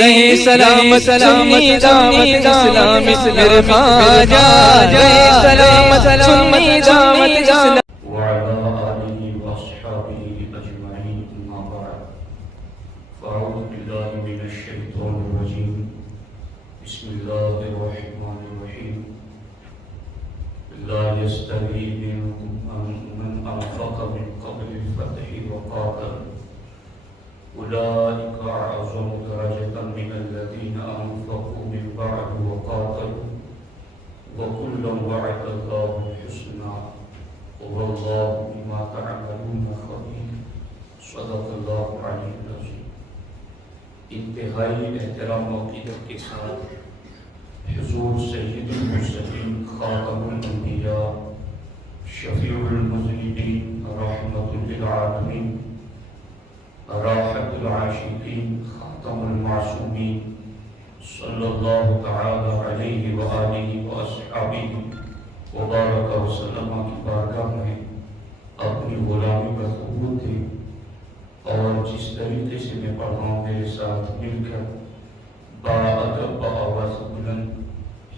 رہے سلامت سنی دعوت اسلام میرے خواجہ رہے سلامت سنی دعوت اسلام وعلى آله وأصحابه أجمعين أما بعد فأعوذ بالله من الشيطان الرجيم بسم الله الرحمن الرحيم لا يستوي منكم من أنفق من قبل الفتح وقاتل أولئك أعظم درجة من الذين أنفقوا من بعد وقاتلوا وكلا وعد الله الحسنى والله بما تعملون خبير صدق الله العلي العظيم. انتہائی احترام و عقیدت کے ساتھ حضور سید المرسلین خاتم الانبیاء شفیع المذنبین رحمت للعالمین راحت العاشقین خاتم المعصومین صلی اللہ تعالی علیہ وآلہ واصحابہ وبارک وسلم کی بارگاہ میں اپنی غلامی کا ثبوت دے اور جس طریقے سے میں پڑھ رہا ہوں میرے ساتھ مل کر باادب بآواز بلند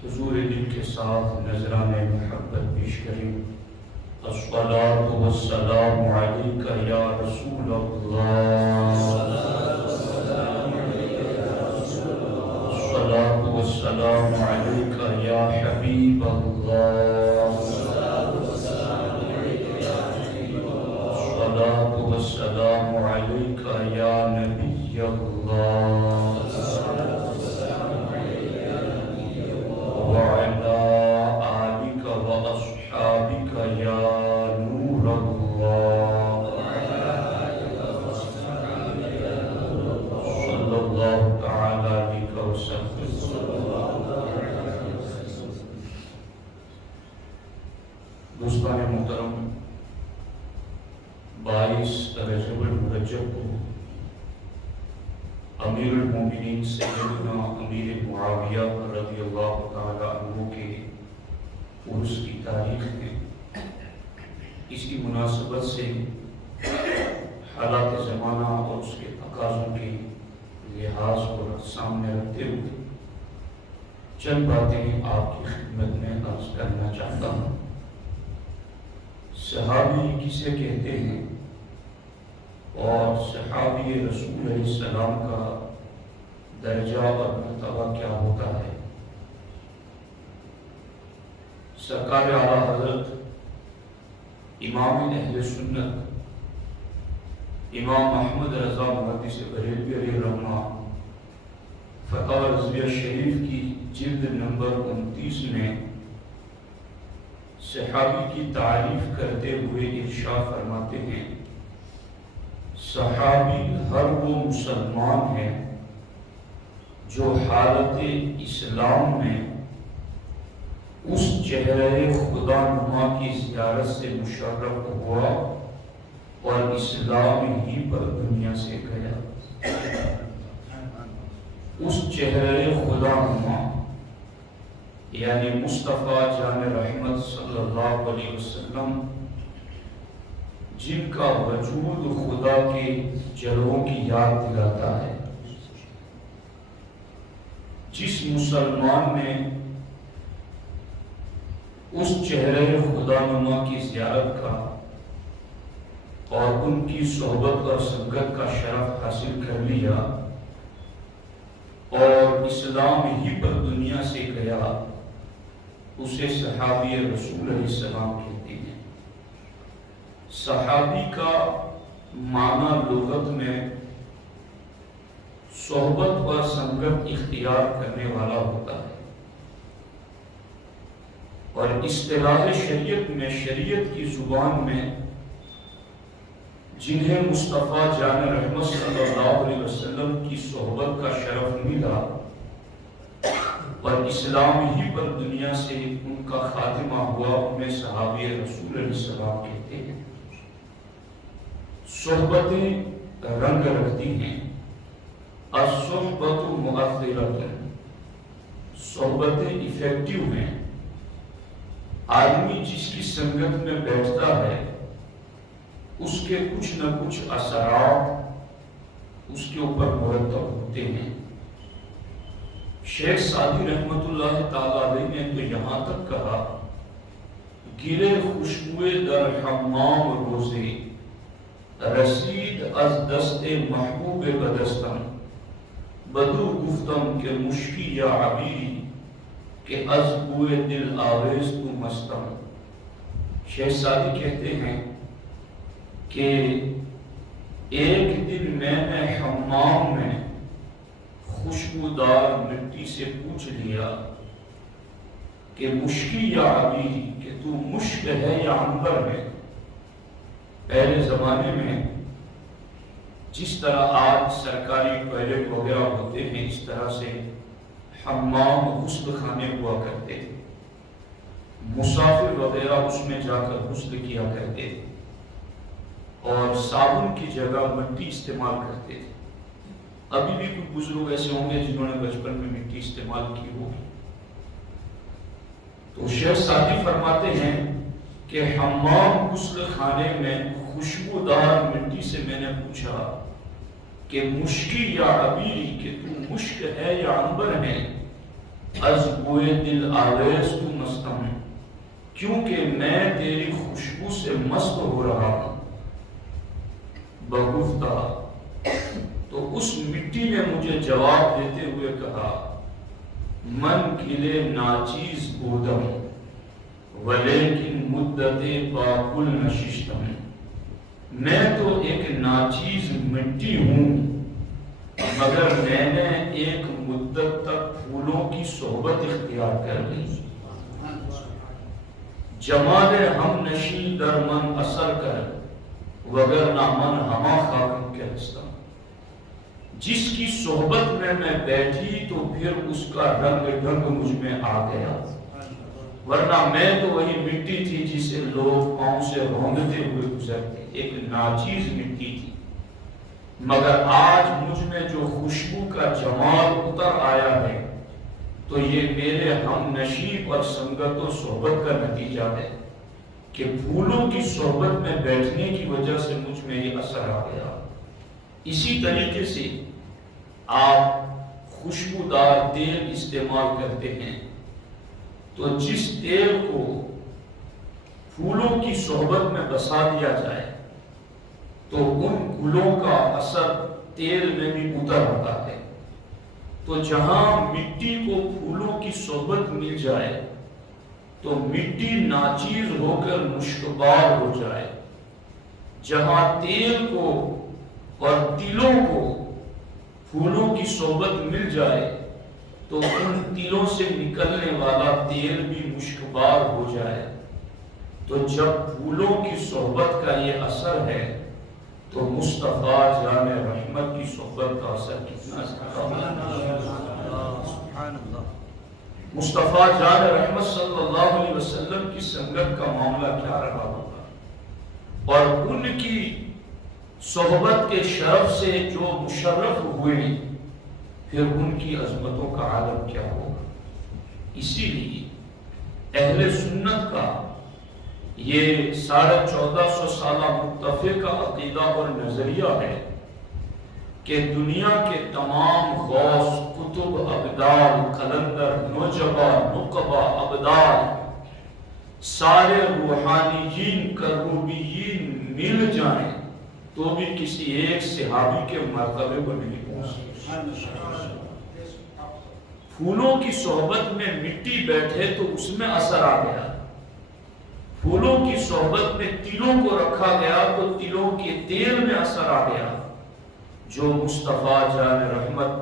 حضور دل کے ساتھ نذران محبت پیش کریں. الصلاة والسلام علیک یا رسول اللہ، الصلاة والسلام علیک یا حبیب اللہ، الصلاة والسلام علیک یا نبی اللہ، وعلی آلک واصحابک یا نور اللہ، صلی اللہ تعالی علیہ وسلم. دوستان محترم، 22 رجب المرجب کو امیر المومنین سیدنا امیر معاویہ رضی اللہ تعالی عنہ کے عرس کی تاریخ ہے. اسی مناسبت سے حالات زمانہ اور اس کے تقاضوں کے لحاظ کو سامنے رکھتے ہوئے چند باتیں آپ کی خدمت میں عرض کرنا چاہتا ہوں. صحابی کسے کہتے ہیں اور صحابی رسول علیہ السلام کا درجہ اور مرتبہ کیا ہوتا ہے؟ سرکار اعلیٰ حضرت امام اہل سنت امام محمد رضا محدث بریلوی علیہ الرحمہ فتاوی رضویہ شریف کی جلد نمبر 29 میں صحابی کی تعریف کرتے ہوئے ارشاد فرماتے ہیں: صحابی ہر وہ مسلمان ہے جو حالت اسلام میں اس چہرہ خدا نما کی زیارت سے مشرف ہوا اور اسلام ہی پر دنیا سے گیا. اس چہرہ خدا نما یعنی مصطفیٰ جان رحمت صلی اللہ علیہ وسلم جن کا وجود خدا کے جلووں کی یاد دلاتا ہے. جس مسلمان نے اس چہرے خدا نما کی زیارت کا اور ان کی صحبت اور سنگت کا شرف حاصل کر لیا اور اسلام ہی پر دنیا سے گیا، اسے صحابی رسول علیہ السلام کہتے ہیں. صحابی کا معنی لغت میں صحبت اور سنگت اختیار کرنے والا ہوتا ہے، اور اصطلاح شریعت میں شریعت کی زبان میں جنہیں مصطفیٰ جان رحمت صلی اللہ علیہ وسلم کی صحبت کا شرف ملا اور اسلام ہی پر دنیا سے ان کا خاتمہ ہوا، انہیں صحابی رسول علیہ السلام کہتے ہیں. صحبتیں رنگ رکھتی ہیں. الصحبت مؤثرۃ، صحبتیں افیکٹو ہیں. آدمی جس کی سنگت میں بیٹھتا ہے اس کے کچھ نہ کچھ اثرات اس کے اوپر مرتب ہوتے ہیں. شیخ سعدی رحمت اللہ تعالی علیہ نے تو یہاں تک کہا، گرے خوشبوئے در حمام روزے، رسید از دست محبوب بدستم، بدو گفتم کہ مشکی یا عبیری، کہ از بوئے دل آویز تو مستم۔ شیخ سعدی کہتے ہیں کہ ایک دن میں نے حمام میں خوشبودار مٹی سے پوچھ لیا کہ مشکی یا عبیری، کہ تو مشک ہے یا عنبر ہے۔ پہلے زمانے میں جس طرح آج سرکاری ٹوائلٹ وغیرہ ہوتے ہیں، اس طرح سے حمام غسل خانے ہوا کرتے تھے، مسافر وغیرہ اس میں جا کر غسل کیا کرتے تھے، اور صابن کی جگہ مٹی استعمال کرتے تھے۔ ابھی بھی کچھ بزرگ ایسے ہوں گے جنہوں نے بچپن میں مٹی استعمال کی ہوگی۔ تو شیخ سعدی فرماتے ہیں کہ حمام غسل خانے میں خوشبودار مٹی سے میں نے پوچھا کہ مشکی یا عبیری، کہ تو مشک ہے یا عنبر ہے، از بوئے دل آویز تو مستم، کیونکہ میں تیری خوشبو سے مست ہو رہا ہوں۔ بگفتہ، تو اس مٹی نے مجھے جواب دیتے ہوئے کہا، من گلے ناچیز بودم ولیکن مدت باکل نششتم، میں تو ایک ناچیز مٹی ہوں مگر میں نے ایک مدت تک پھولوں کی صحبت اختیار کر لی۔ جمال ہم نشین در من اثر کر، وگرنہ من ہما خاکم کے رستم۔ جس کی صحبت میں بیٹھی تو پھر اس کا رنگ ڈھنگ مجھ میں آ گیا، ورنہ میں تو وہی مٹی تھی جسے لوگ پاؤں سے رونگتے ہوئے گزرتے، ایک ناچیز مٹی تھی، مگر آج مجھ میں جو خوشبو کا جمال اتر آیا ہے تو یہ میرے ہم نشیب اور سنگت و صحبت کا نتیجہ ہے کہ پھولوں کی صحبت میں بیٹھنے کی وجہ سے مجھ میں یہ اثر آ گیا۔ اسی طریقے سے آپ خوشبودار تیل استعمال کرتے ہیں تو جس تیل کو پھولوں کی صحبت میں بسا دیا جائے تو ان گلوں کا اثر تیل میں بھی اتر آتا ہے۔ تو جہاں مٹی کو پھولوں کی صحبت مل جائے تو مٹی ناچیز ہو کر مشکبار ہو جائے، جہاں تیل کو اور تلوں کو پھولوں کی صحبت مل جائے تو ان تلوں سے نکلنے والا تیل بھی مشکبار ہو جائے۔ تو جب پھولوں کی صحبت کا یہ اثر ہے تو مصطفیٰ جان رحمت کی صحبت کا اثر کتنا زیادہ۔ مصطفیٰ جان رحمت صلی اللہ علیہ وسلم کی سنگت کا معاملہ کیا رہا ہوگا، اور ان کی صحبت کے شرف سے جو مشرف ہوئے پھر ان کی عظمتوں کا عالم کیا ہوگا۔ اسی لیے اہل سنت کا یہ 1450 سالہ متفقہ عقیدہ اور نظریہ ہے کہ دنیا کے تمام غوث، کتب، ابدال، قلندر، نوجبہ، نقبہ، ابدال، سارے روحانیین، کروبیین مل جائیں تو بھی کسی ایک صحابی کے مرتبے پر نہیں پہنچ سکتے۔ پھولوں کی صحبت میں مٹی بیٹھے تو اس میں اثر آ گیا، پھولوں کی صحبت میں تلوں کو رکھا گیا تو تلوں کے تیل میں اثر آ گیا۔ جو مصطفیٰ جان رحمت،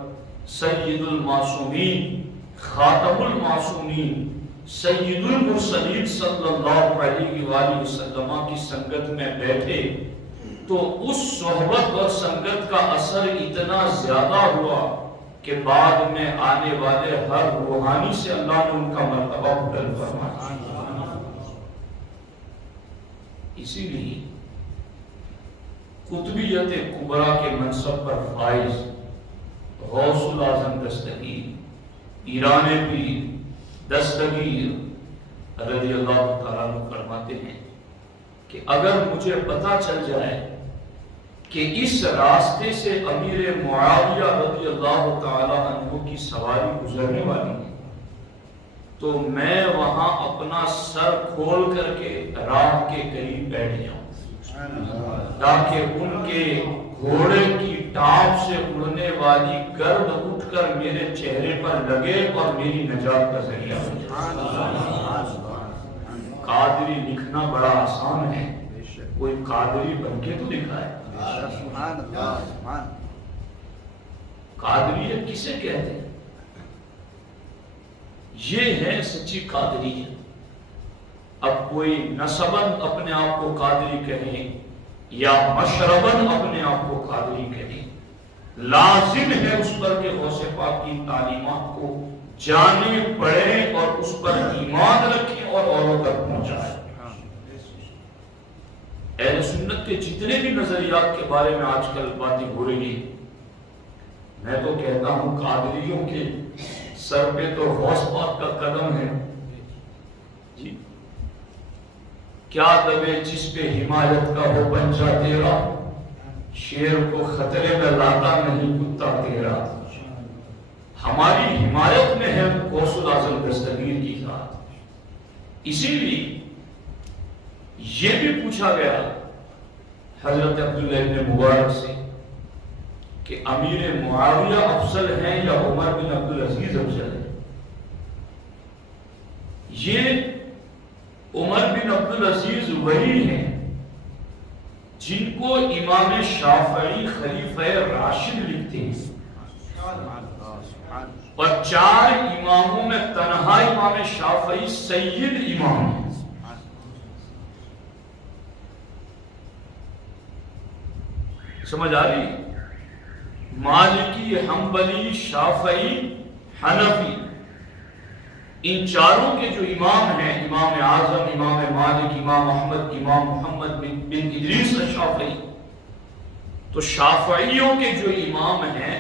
سید المعصومین، خاتم المعصومین، سید المرسلین صلی اللہ علیہ وآلہ وسلم کی سنگت میں بیٹھے تو اس صحبت اور سنگت کا اثر اتنا زیادہ ہوا کہ بعد میں آنے والے ہر روحانی سے اللہ نے ان کا مرتبہ بلند فرمایا۔ اسی لیے قطبیت کبریٰ کے منصب پر فائز غوث الاعظم دستگیر، پیران پیر دستگیر رضی اللہ تعالیٰ عنہ فرماتے ہیں کہ اگر مجھے پتہ چل جائے کہ اس راستے سے امیر معاویہ رضی اللہ تعالیٰ عنہ اونٹ کی سواری گزرنے والی ہے تو میں وہاں اپنا سر کھول کر کے راہ کے قریب بیٹھ جاؤں تاکہ ان کے گھوڑے کی ٹانپ سے اڑنے والی گرد اٹھ کر میرے چہرے پر لگے اور میری نجات کا ذریعہ ہو جائے۔ قادری لکھنا بڑا آسان ہے، کوئی قادری بن کے تو لکھا ہے۔ قادریت کسے کہتے ہیں؟ یہ ہے سچی قادریت۔ اب کوئی نسباً اپنے آپ کو قادری کہیں یا مشرباً اپنے آپ کو قادری کہیں، لازم ہے اس پر کہ غوث پاک کی تعلیمات کو جانے پڑھیں اور اس پر ایمان رکھیں اور اوروں تک پہنچائیں۔ اہل سنت کے جتنے بھی نظریات کے بارے میں آج کل باتیں ہو رہی ہیں، میں تو کہتا ہوں قادریوں کے سر پہ تو غوث پاک کا قدم ہے جی۔ کیا دبے جس پہ حمایت کا ہو پنجہ تیرا، شیر کو خطرے میں لاتا نہیں کتا تیرا۔ ہماری حمایت میں ہے غوث الاعظم دستگیر کی ذات۔ اسی لیے یہ بھی پوچھا گیا حضرت عبداللہ ابن مبارک سے کہ امیر معاویہ افضل ہیں یا عمر بن عبدالعزیز افضل ہیں؟ یہ عمر بن عبدالعزیز وہی ہیں جن کو امام شافعی خلیفہ راشد لکھتے ہیں، اور 4 اماموں میں تنہا امام شافعی سید امام ہیں۔ سمجھ آ رہی؟ مالکی، حنبلی، شافعی، حنفی، ان چاروں کے جو امام ہیں، امام اعظم، امام مالک، امام احمد، امام محمد بن ادریس الشافعی، تو شافعیوں کے جو امام ہیں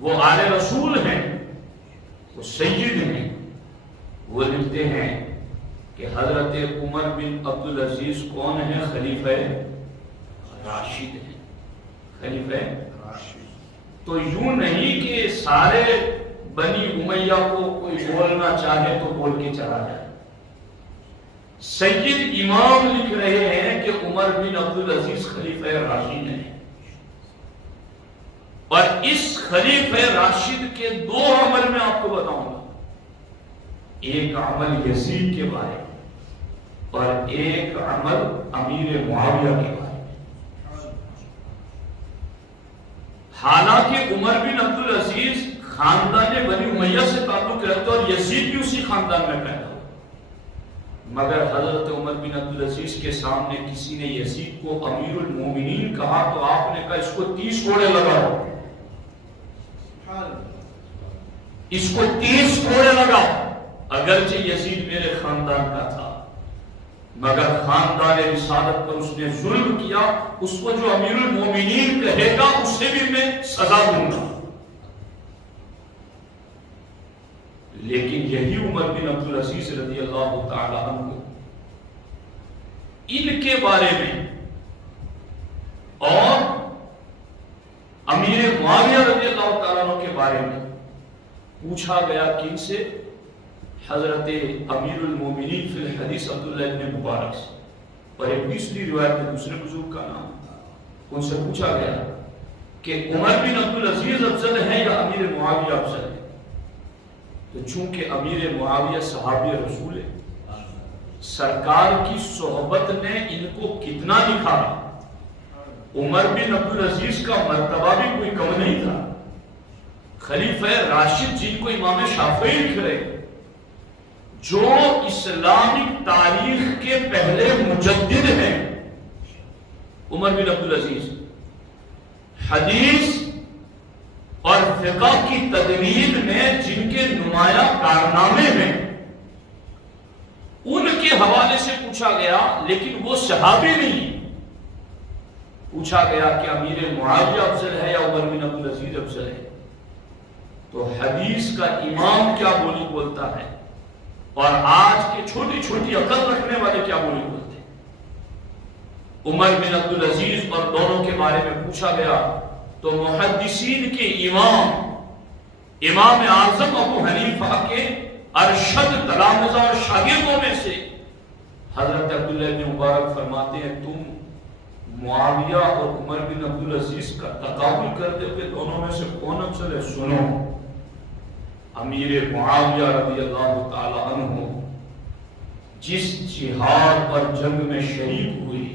وہ آل رسول ہیں، وہ سید ہیں۔ وہ لکھتے ہیں کہ حضرت عمر بن عبدالعزیز کون ہیں؟ خلیفہ راشد ہیں، خلیفہ راشد۔ تو یوں نہیں کہ سارے بنی امیہ کو کوئی بولنا چاہے تو بول کے چلا جائے۔ سید امام لکھ رہے ہیں کہ عمر بن عبدالعزیز خلیفہ راشد ہیں، اور اس خلیفہ راشد کے 2 عمل میں آپ کو بتاؤں گا۔ ایک عمل یزید کے بارے میں اور ایک عمل امیر معاویہ کے بارے میں۔ حالانکہ عمر بن عبدالعزیز خاندان بنی امیہ سے تعلق رکھتے اور یزید بھی اسی خاندان میں پیدا ہوا، مگر حضرت عمر بن عبدالعزیز کے سامنے کسی نے یزید کو امیر المومنین کہا تو آپ نے کہا اس کو 30 کوڑے لگاؤ، اس کو 30 کوڑے لگاؤ۔ اگرچہ یزید میرے خاندان کا تھا، مگر خاندان رسالت پر اس نے ظلم کیا، اس کو جو امیر المومنین کہے گا اسے بھی میں سزا دوں گا۔ لیکن یہی عمر بن عبدالعزیز رضی اللہ تعالی عنہ ان کے بارے میں اور امیر معاویہ رضی اللہ تعالیٰ عنہ کے بارے میں پوچھا گیا کن سے؟ حضرت امیر المومنین فی الحدیث عبداللہ ابن مبارک سے، اور ایک دوسری روایت میں دوسرے بزرگ کا نام، ان سے پوچھا گیا کہ عمر بن عبدالعزیز افضل ہے یا امیر معاویہ افضل ہے؟ تو چونکہ امیر معاویہ صحابی رسول ہے، سرکار کی صحبت نے ان کو کتنا نکھارا، عمر بن عبدالعزیز کا مرتبہ بھی کوئی کم نہیں تھا۔ خلیفہ راشد جن کو امام شافعی لکھ رہے، جو اسلامک تاریخ کے پہلے مجدد ہیں، عمر بن عبدالعزیز حدیث اور فقہ کی تدوین میں جن کے نمایاں کارنامے ہیں، ان کے حوالے سے پوچھا گیا، لیکن وہ صحابی نہیں۔ پوچھا گیا کہ امیر معاویہ افضل ہے یا عمر بن عبدالعزیز افضل ہے؟ تو حدیث کا امام کیا بولی بولتا ہے اور آج کے چھوٹی چھوٹی عقل رکھنے والے کیا بولی بولتے ہیں؟ عمر بن عبدالعزیز اور دونوں کے بارے میں پوچھا گیا تو محدثین کے امام امام اعظم ابو حنیفہ کے ارشد تلامذہ اور شاگردوں میں سے حضرت عبداللہ بن مبارک فرماتے ہیں تم معاویہ اور عمر بن عبدالعزیز کا تقابل کرتے ہوئے دونوں میں سے کون افضل ہے؟ سنو، امیر معاویہ رضی اللہ تعالی عنہ جس جہاد اور جنگ میں شریک ہوئی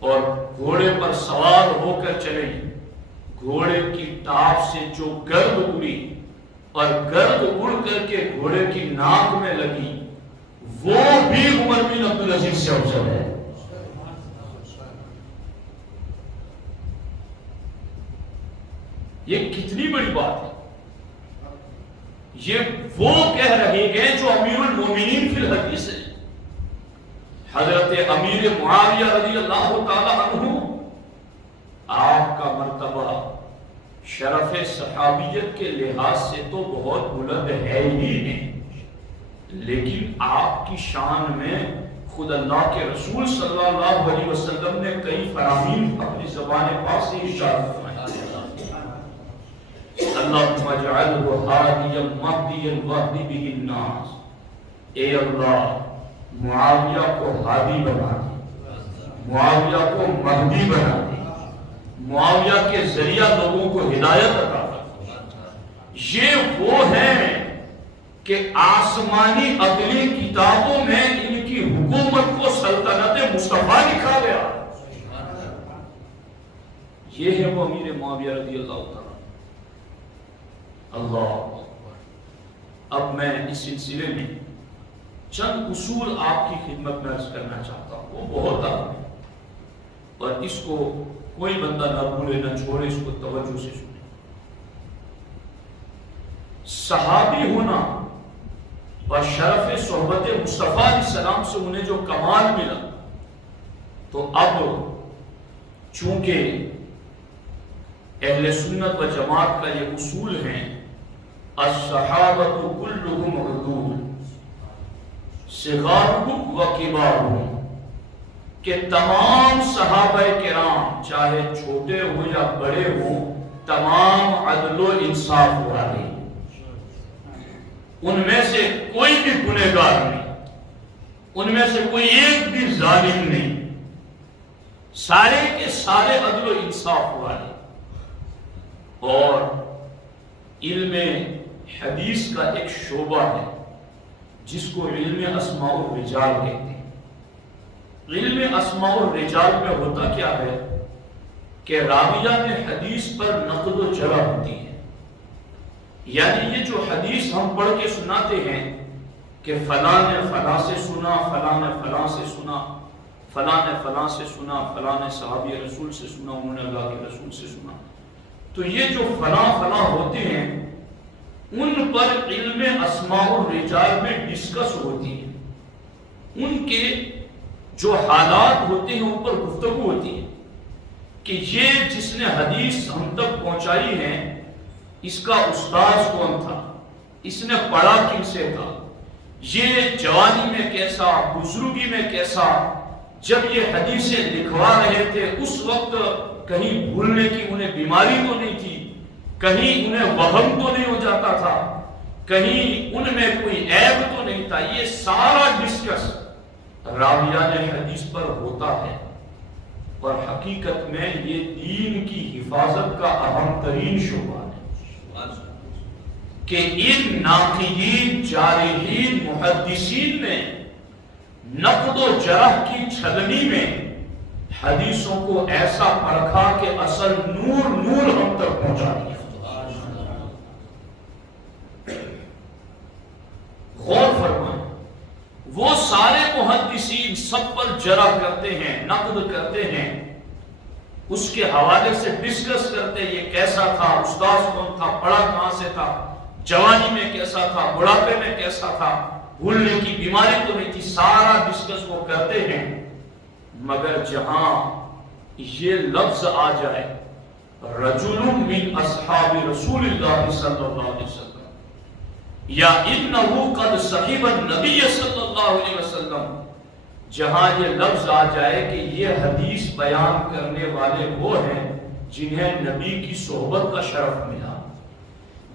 اور گھوڑے پر سوار ہو کر چلے، گھوڑے کی ٹاپ سے جو گرد اڑی اور گرد اڑ کر کے گھوڑے کی ناک میں لگی، وہ بھی عمر بن عبدالعزیز سے افضل ہے۔ یہ کتنی بڑی بات ہے! یہ وہ کہہ رہے ہیں جو امیر المومنین فی الحدیث ہے، حضرت امیر معاویہ رضی اللہ تعالی عنہ۔ آپ کا مرتبہ شرف صحابیت کے لحاظ سے تو بہت بلند ہے ہی نہیں، لیکن آپ کی شان میں خود اللہ کے رسول صلی اللہ علیہ وسلم نے کئی فرامین اپنی زبان پاک سے ارشاد فرمائے۔ اللہم اجعلہ ہادیا مہدیا واہد بہ الناس، اے اللہ معاویہ کو ہادی بنا دے، معاویہ کو مہدی بنا دے، معاویہ کے ذریعہ لوگوں کو ہدایت عطا فرما۔ یہ وہ ہیں کہ آسمانی عقلی کتابوں میں ان کی حکومت کو سلطنت مصطفیٰ لکھا گیا۔ یہ ہے وہ امیر معاویہ رضی اللہ تعالیٰ۔ اللہ، اب میں اس سلسلے میں چند اصول آپ کی خدمت میں عرض کرنا چاہتا ہوں، وہ بہت اہم ہے اور اس کو کوئی بندہ نہ بھولے نہ چھوڑے، اس کو توجہ سے سنے۔ صحابی ہونا اور شرف صحبت مصطفیٰ علیہ السلام سے انہیں جو کمال ملا، تو اب چونکہ اہل سنت و جماعت کا یہ اصول ہے الصحابۃ کلہم عدول صغارہم و کبارہم، کہ تمام صحابہ کرام چاہے چھوٹے ہو یا بڑے ہوں تمام عدل و انصاف والے، ان میں سے کوئی بھی گنہگار نہیں، ان میں سے کوئی ایک بھی ظالم نہیں، سارے کے سارے عدل و انصاف والے۔ اور علم حدیث کا ایک شعبہ ہے جس کو علم اسماء الرجال کہتے ہیں۔ علم اسماء الرجال میں ہوتا کیا ہے کہ راویہ نے حدیث پر نقد و جرح ہوتی ہے، یعنی یہ جو حدیث ہم پڑھ کے سناتے ہیں کہ فلاں نے فلاں سے سنا، فلاں نے فلاں سے سنا، فلاں نے فلاں سے سنا، فلاں نے صحابی رسول سے سنا، انہوں نے اللہ کے رسول سے سنا، تو یہ جو فلاں فلاں ہوتے ہیں ان پر علم اسماء الرجال میں ڈسکس ہوتی ہے، ان کے جو حالات ہوتے ہیں ان پر گفتگو ہوتی ہے کہ یہ جس نے حدیث ہم تک پہنچائی ہے اس کا استاذ کون تھا، اس نے پڑھا کن سے تھا، یہ جوانی میں کیسا، بزرگی میں کیسا، جب یہ حدیثیں لکھوا رہے تھے اس وقت کہیں بھولنے کی انہیں بیماری تو نہیں تھی، کہیں انہیں وہم تو نہیں ہو جاتا تھا، کہیں ان میں کوئی عیب تو نہیں تھا۔ یہ سارا ڈسکس راویہ حدیث پر ہوتا ہے، اور حقیقت میں یہ دین کی حفاظت کا اہم ترین شعبہ ہے کہ ان ناقدین، جارحین، محدثین نے نقد و جرح کی چھلنی میں حدیثوں کو ایسا پرکھا کہ اصل نور نور ہم تک پہنچا دیا۔ غور فرمائیں، وہ سارے محدثین سب پر جرح کرتے ہیں، نقد کرتے ہیں، اس کے حوالے سے ڈسکس کرتے ہیں یہ کیسا تھا، استاذ کون تھا، پڑھا کہاں سے تھا، جوانی میں کیسا تھا، بڑھاپے میں کیسا تھا، بھولنے کی بیماری تو نہیں تھی، سارا ڈسکس وہ کرتے ہیں۔ مگر جہاں یہ لفظ آ جائے رجل من اصحاب رسول اللہ صلی اللہ علیہ وسلم یا انہو قد صحیب النبی صلی اللہ علیہ وسلم، جہاں یہ لفظ آ جائے کہ یہ حدیث بیان کرنے والے وہ ہیں جنہیں نبی کی صحبت کا شرف ملا،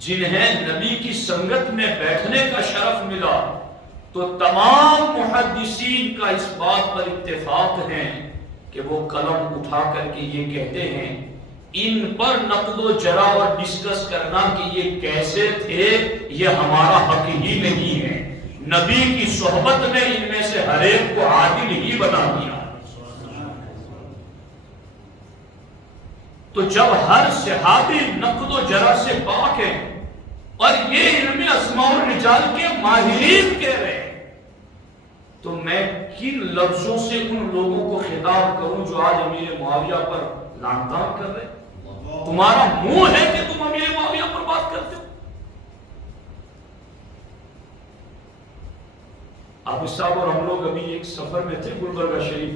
جنہیں نبی کی سنگت میں بیٹھنے کا شرف ملا، تو تمام محدثین کا اس بات پر اتفاق ہے کہ وہ قلم اٹھا کر کے یہ کہتے ہیں ان پر نقد و جرا اور ڈسکس کرنا کہ یہ کیسے تھے یہ ہمارا حق ہی نہیں ہے، نبی کی صحبت نے ان میں سے ہر ایک کو عادل ہی بنا دیا۔ تو جب ہر صحابی نقد و جرا سے پاک ہے اور یہ علم اسماء الرجال کے ماہرین کہہ رہے ہیں، تو میں کن لفظوں سے ان لوگوں کو خطاب کروں جو آج امیر معاویہ پر لعن طعن کر رہے ہیں؟ تمہارا منہ ہے کہ تم امیر معاویہ پر بات کرتے ہو؟ عابد صاحب اور ہم لوگ ابھی ایک سفر میں تھے گلبرگہ شریف،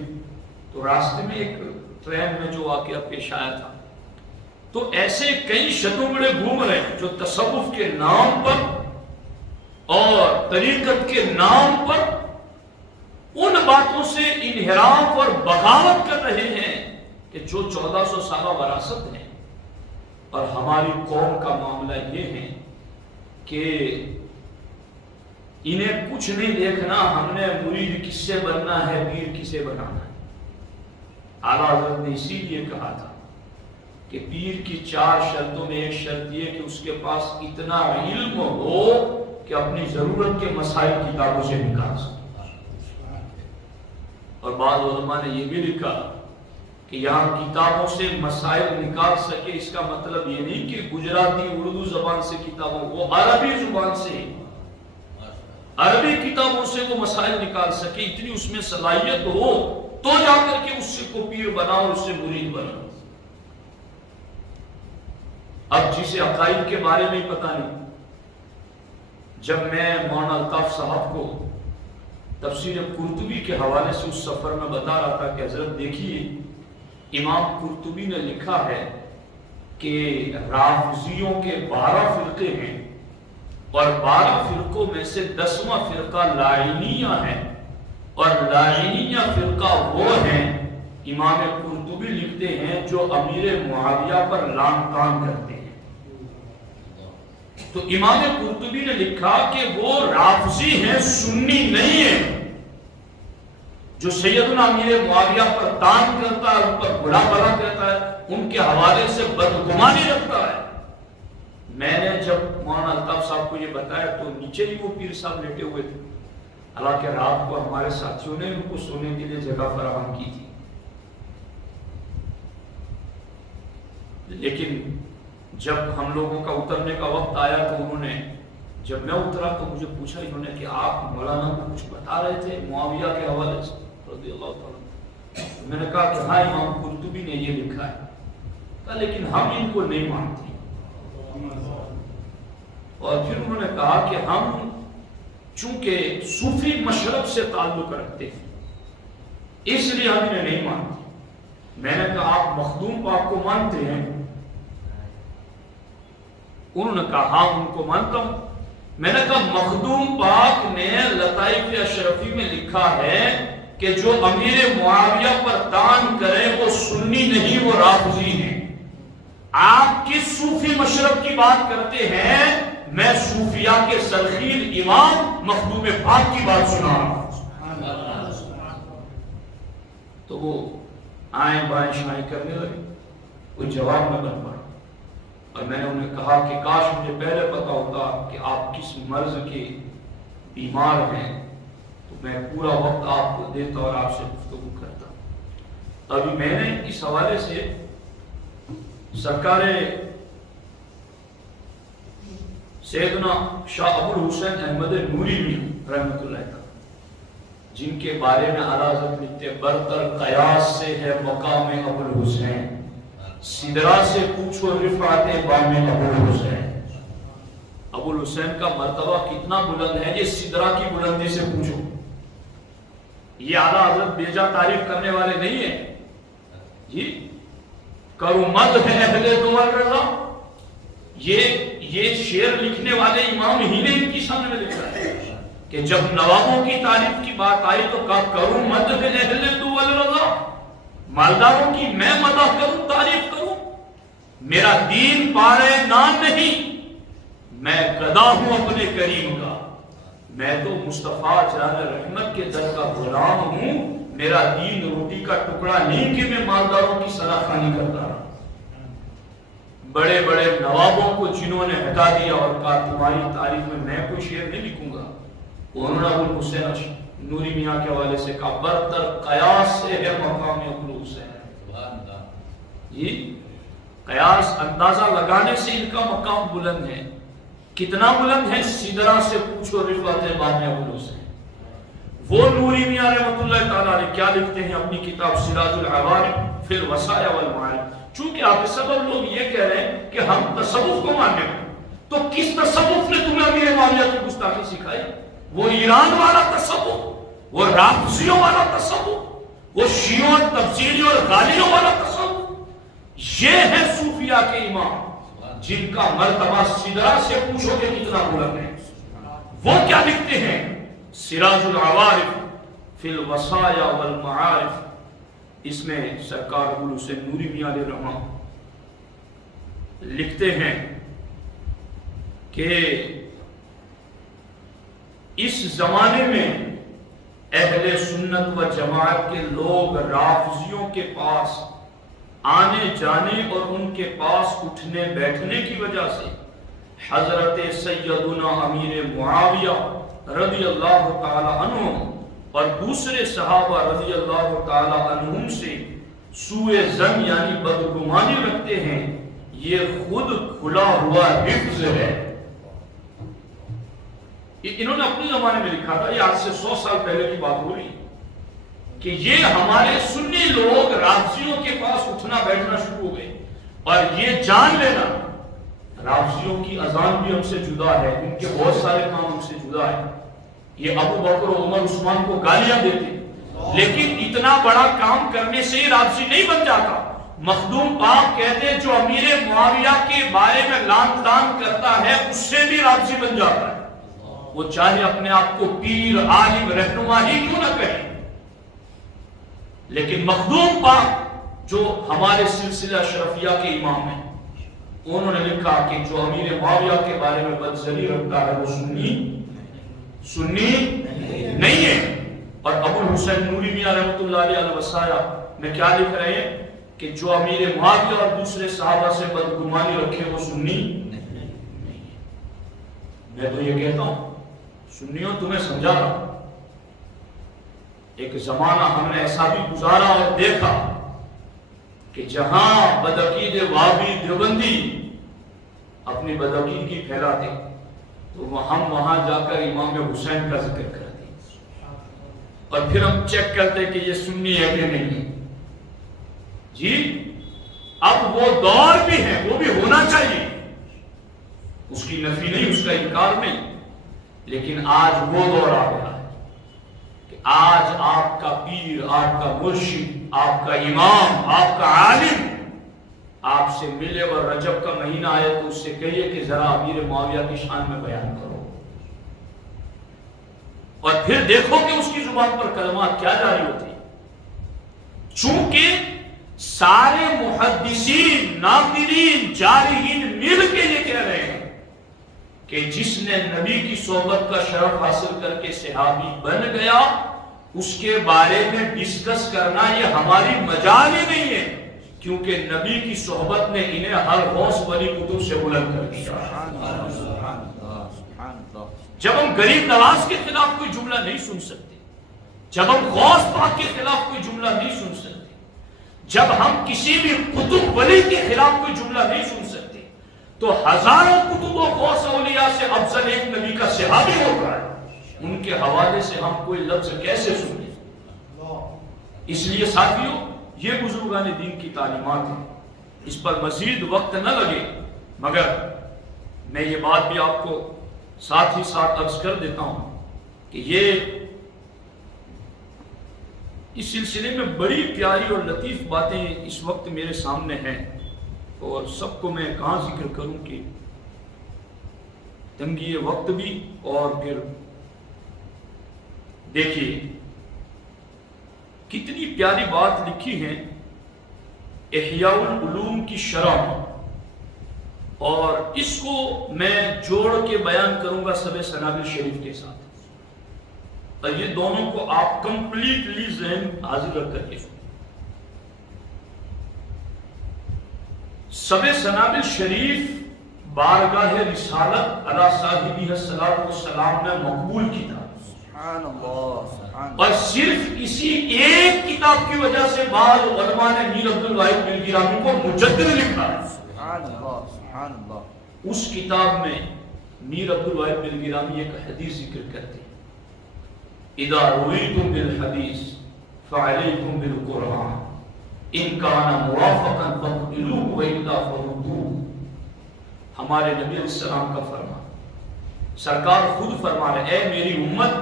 تو راستے میں ایک ٹرین میں جو واقعہ پیش آیا تھا، تو ایسے کئی شتوں بڑے گھوم رہے ہیں جو تصوف کے نام پر اور طریقت کے نام پر ان باتوں سے انحراف اور بغاوت کر رہے ہیں کہ جو 1400 سالہ وراثت ہے۔ اور ہماری قوم کا معاملہ یہ ہے کہ انہیں کچھ نہیں دیکھنا ہم نے مرید کس سے بننا ہے، پیر کسے بنانا ہے۔ اعلیٰ حضرت نے اسی لیے کہا تھا کہ پیر کی 4 شرطوں میں ایک شرط یہ کہ اس کے پاس اتنا علم ہو کہ اپنی ضرورت کے مسائل کتابوں سے نکال سکے۔ اور بعض علماء نے یہ بھی لکھا کہ یہاں کتابوں سے مسائل نکال سکے، اس کا مطلب یہ نہیں کہ گجراتی اردو زبان سے کتابوں، وہ عربی زبان سے، عربی کتابوں سے وہ مسائل نکال سکے، اتنی اس میں صلاحیت ہو تو جا کر کے اس سے کو پیر بنا اور اس سے مرید بنا۔ اب جسے عقائد کے بارے میں پتہ نہیں، جب میں مولانا الطاف صاحب کو تفسیر قرطبی کے حوالے سے اس سفر میں بتا رہا تھا کہ حضرت دیکھیے امام قرطبی نے لکھا ہے کہ رافضیوں کے 12 فرقے ہیں اور 12 فرقوں میں سے 10واں فرقہ لاعنیہ ہے، اور لاعنیہ فرقہ وہ ہیں، امام قرطبی لکھتے ہیں، جو امیر معاویہ پر لعن طعن کرتے ہیں۔ تو امام قرطبی نے لکھا کہ وہ رافضی ہیں، سنی نہیں ہیں، جو سیدنا امیر معاویہ پر طعن کرتا ہے، ان پر برا بھلا کہتا ہے، ان کے حوالے سے بدگمانی رکھتا ہے۔ میں نے جب مولانا الطاف صاحب کو یہ بتایا تو نیچے ہی وہ پیر صاحب لیٹے ہوئے تھے، حالانکہ رات کو ہمارے ساتھیوں نے ان کو سونے کے لیے جگہ فراہم کی تھی، لیکن جب ہم لوگوں کا اترنے کا وقت آیا تو انہوں نے، جب میں اترا تو مجھے پوچھا انہوں نے کہ آپ مولانا کو کچھ بتا رہے تھے معاویہ کے حوالے سے رضی اللہ تعالیٰ۔ میں نے کہا کہ ہاں امام قرطبی نے یہ لکھا ہے، کہا لیکن ہم ان کو نہیں مانتے۔ اور پھر انہوں نے کہا کہ ہم چونکہ صوفی مشرب سے تعلق رکھتے ہیں اس لیے ہم انہیں نہیں مانتے۔ میں نے کہا آپ مخدوم پاک کو مانتے ہیں؟ انہوں نے کہا ہاں ان کو مانتا ہوں۔ میں نے کہا مخدوم پاک نے لطائف اشرفی میں لکھا ہے کہ جو امیر معاویہ پر طعن کرے وہ سنی نہیں، وہ رافضی ہیں۔ آپ کس صوفی مشرب کی بات کرتے ہیں؟ میں صوفیاء کے سرخیل امام مخدوم پاک کی بات سنا رہا ہوں۔ تو وہ آئیں بائیں شائیں کرنے لگے، کوئی جواب نہ بن پڑا، اور میں نے انہیں کہا کہ کاش مجھے پہلے پتا ہوتا کہ آپ کس مرض کے بیمار ہیں تو میں پورا وقت آپ کو دیتا اور آپ سے گفتگو کرتا۔ ابھی میں نے اس حوالے سے سرکار سیدنا شاہ ابو الحسین احمد نوری بھی رحمت اللہ تعالی، جن کے بارے میں اعلیٰ حضرت لکھتے برتر قیاس سے ہے مقام ابو الحسین، سدرا سے پوچھو رفعت بام ابو الحسین۔ ابو الحسین کا مرتبہ کتنا بلند ہے یہ سدرا کی بلندی سے پوچھو۔ یہ اعلیٰ حضرت بیجا تعریف کرنے والے نہیں ہیں جی، کرو مد ہے اہل دول رضا، یہ شعر لکھنے والے امام ہی نے ان کی شان میں لکھا ہے کہ جب نوابوں کی تعریف کی بات آئی تو کہا کرو مد ہے اہل دول رضا، مالداروں کی میں مدح کروں، تعریف کروں، میرا دین پارے نام نہیں، میں گدا ہوں اپنے کریم کا، میں تو مصطفیٰ جان رحمت کے در کا غلام ہوں، میرا دین روٹی کا ٹکڑا نہیں کہ میں مالداروں کی سراخانی کرتا رہا۔ بڑے بڑے نوابوں کو جنہوں نے ہٹا دیا اور کہا تمہاری تاریخ میں کوئی شعر نہیں لکھوں گا، انہوں نے ابو الحسین نوری میاں کے حوالے سے کہا برتر قیاس سے ہے مقام ابو الحسین۔ جی قیاس اندازہ لگانے سے ان کا مقام بلند ہے، کتنا بلند ہے سدرا سے پوچھو رفعت بان ابو الحسین۔ وہ نوری میاں رحمۃ اللہ تعالیٰ نے کیا لکھتے ہیں اپنی کتاب سراج العوارف فی الوصایا والمعارف، چونکہ آپ سبب لوگ یہ کہہ رہے ہیں کہ ہم تصوف کو ماننے ہیں، تو کس تصوف نے تمہیں امیر معاویہ کی گستاخی سکھائی؟ وہ ایران والا تصوف، وہ رافضیوں والا تصوف، وہ شیعوں تفسیریوں اور غالیوں والا تصوف، یہ ہے صوفیاء کے امام جن کا مرتبہ سدرا سے پوچھو کہ کتنا بلند ہے۔ وہ کیا لکھتے ہیں سراج العوارف فی الوصایا والمعارف، اس میں سرکار ابو الحسین نوری میاں علیہ الرحمہ لکھتے ہیں کہ اس زمانے میں اہل سنت و جماعت کے لوگ رافضیوں کے پاس آنے جانے اور ان کے پاس اٹھنے بیٹھنے کی وجہ سے حضرت سیدنا امیر معاویہ رضی اللہ تعالی عنہ اور دوسرے صحابہ رضی اللہ تعالی عنہم سے سوء ظن یعنی بدگمانی رکھتے ہیں، یہ خود کھلا ہوا حفظ ہے۔ انہوں نے اپنے زمانے میں لکھا تھا، یہ آج سے 100 سال پہلے کی بات ہو رہی کہ یہ ہمارے سنی لوگ رافضیوں کے پاس اٹھنا بیٹھنا شروع ہو گئے، اور یہ جان لینا رافضیوں کی اذان بھی ہم سے جدا ہے، ان کے بہت سارے کام ہم سے جدا ہے۔ یہ ابو بکر و عمر عثمان کو گالیاں دیتے، لیکن اتنا بڑا کام کرنے سے ہی رافضی نہیں بن جاتا۔ مخدوم پاک کہتے جو امیر معاویہ کے بارے میں لان تان کرتا ہے اس سے بھی رافضی بن جاتا ہے، وہ چاہے اپنے آپ کو پیر عالم رہنما ہی کیوں نہ کہے۔ لیکن مخدوم پاک جو ہمارے سلسلہ اشرفیہ کے امام ہیں، انہوں نے لکھا کہ جو امیر معاویہ کے بارے میں بدظنی رکھتا ہے وہ سنی نہیں ہے۔ اور ابو الحسین نوری میاں رحمۃ اللہ علیہ الوصایا میں کیا لکھ رہے ہیں کہ جو امیر معاویہ اور دوسرے صحابہ سے بدگمانی رکھے وہ سنی نہیں۔ میں تو یہ کہتا ہوں سنیوں تمہیں سمجھا رہا، ایک زمانہ ہم نے ایسا بھی گزارا اور دیکھا کہ جہاں بدعقید وہابی دیوبندی اپنی بدعقیدگی پھیلاتے تو ہم وہاں جا کر امام حسین کا ذکر کرتے اور پھر ہم چیک کرتے کہ یہ سنی ہے کہ نہیں۔ جی اب وہ دور بھی ہے، وہ بھی ہونا چاہیے، اس کی نفی نہیں، اس کا انکار نہیں، لیکن آج وہ دور آ گیا ہے کہ آج آپ کا پیر، آپ کا مرشد، آپ کا امام، آپ کا عالم آپ سے ملے اور رجب کا مہینہ آئے تو اس سے کہیے کہ ذرا امیر معاویہ کی شان میں بیان کرو، اور پھر دیکھو کہ اس کی زبان پر کلمات کیا جاری ہوتی۔ چونکہ سارے محدثین، ناقدین، جارحین مل کے یہ کہہ رہے ہیں کہ جس نے نبی کی صحبت کا شرف حاصل کر کے صحابی بن گیا اس کے بارے میں ڈسکس کرنا یہ ہماری مجال ہی نہیں ہے، کیونکہ نبی کی صحبت نے انہیں ہر غوث ولی کتب سے بلند کر دیا۔ جب ہم غریب نواز کے خلاف کوئی جملہ نہیں سن سکتے، جب ہم غوث پاک کے خلاف کوئی جملہ نہیں سن سکتے، جب ہم کسی بھی قطب ولی کے خلاف کوئی جملہ نہیں سن سکتے، تو ہزاروں کتب و غوث اولیاء سے افضل ایک نبی کا صحابی ہوتا ہے، ان کے حوالے سے ہم کوئی لفظ کیسے سنیں؟ اس لیے ساتھیوں یہ بزرگان دین کی تعلیمات ہیں، اس پر مزید وقت نہ لگے، مگر میں یہ بات بھی آپ کو ساتھ ہی ساتھ عرض کر دیتا ہوں کہ یہ اس سلسلے میں بڑی پیاری اور لطیف باتیں اس وقت میرے سامنے ہیں، اور سب کو میں کہاں ذکر کروں کہ تنگی وقت بھی، اور پھر دیکھیے کتنی پیاری بات لکھی ہے احیاء العلوم کی شرح اور اس کو میں جوڑ کے بیان کروں گا سب سنابل شریف کے ساتھ، اور یہ دونوں کو آپ کمپلیٹلی ذہن حاضر رکھ کر کے سب سنابل شریف بارگاہ رسالت علی صاحبہ الصلاۃ والسلام میں مقبول کتاب، اور صرف اسی ایک کتاب کی وجہ سے بعض علماء نے میر عبد الواحد بلگیرامی کو مجدد لکھا ہے۔ اس کتاب میں میر عبد الواحد بلگیرامی ایک حدیث ذکر کرتے ہیں، اذا رویتم بالحدیث فعلیکم بالقرآن ان کان موافقا فاقبلوه والا فردوه۔ ہمارے نبی علیہ السلام کا فرمان، سرکار خود فرما رہے اے میری امت،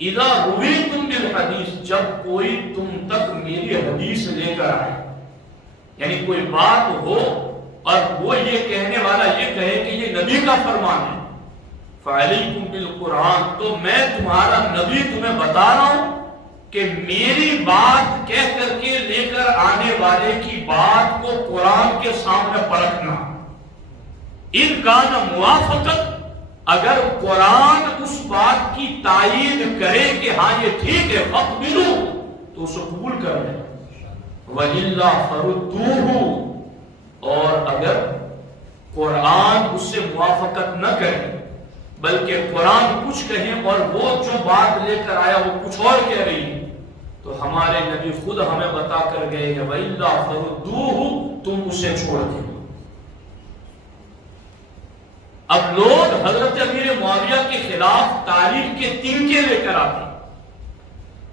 اذا رویتم بالحدیث، جب کوئی تم تک میری حدیث لے کر آئے، یعنی کوئی بات ہو اور وہ یہ کہنے والا یہ کہے کہ یہ نبی کا فرمان ہے، فعلیکم بالقرآن، تو میں تمہارا نبی تمہیں بتا رہا ہوں کہ میری بات کہہ کر کے لے کر آنے والے کی بات کو قرآن کے سامنے پرکھنا، ان کان موافقت، اگر قرآن اس بات کی تائید کرے کہ ہاں یہ ٹھیک ہے فقبلو، تو اسے قبول کر لیں، وَإِلَّا فَرُدُّوهُ، اور اگر قرآن اس سے موافقت نہ کرے بلکہ قرآن کچھ کہیں اور وہ جو بات لے کر آیا وہ کچھ اور کہہ رہی ہے، تو ہمارے نبی خود ہمیں بتا کر گئے کہ وَإِلَّا فَرُدُّوهُ، تم اسے چھوڑ دیں۔ اب لوگ حضرت امیر معاویہ کے خلاف تاریخ کے تنکے لے کر آتے،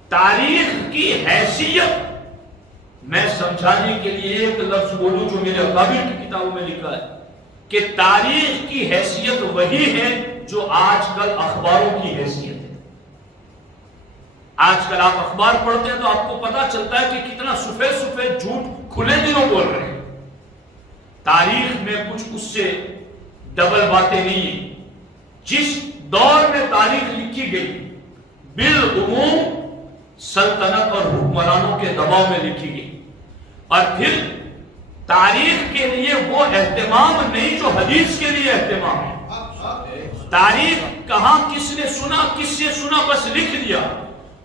تاریخ کی حیثیت میں سمجھانے کے لیے ایک لفظ بولوں جو میرے اکابر کی کتابوں میں لکھا ہے کہ تاریخ کی حیثیت وہی ہے جو آج کل اخباروں کی حیثیت ہے۔ آج کل آپ اخبار پڑھتے ہیں تو آپ کو پتا چلتا ہے کہ کتنا سفید سفید جھوٹ کھلے دنوں بول رہے ہیں۔ تاریخ میں کچھ اس سے ڈبل باتیں نہیں ہیں۔ جس دور میں تاریخ لکھی گئی بالعموم سلطنت اور حکمرانوں کے دباؤ میں لکھی گئی، اور پھر تاریخ کے لیے وہ اہتمام نہیں جو حدیث کے لیے اہتمام ہے۔ تاریخ کہاں کس نے سنا کس سے سنا بس لکھ دیا،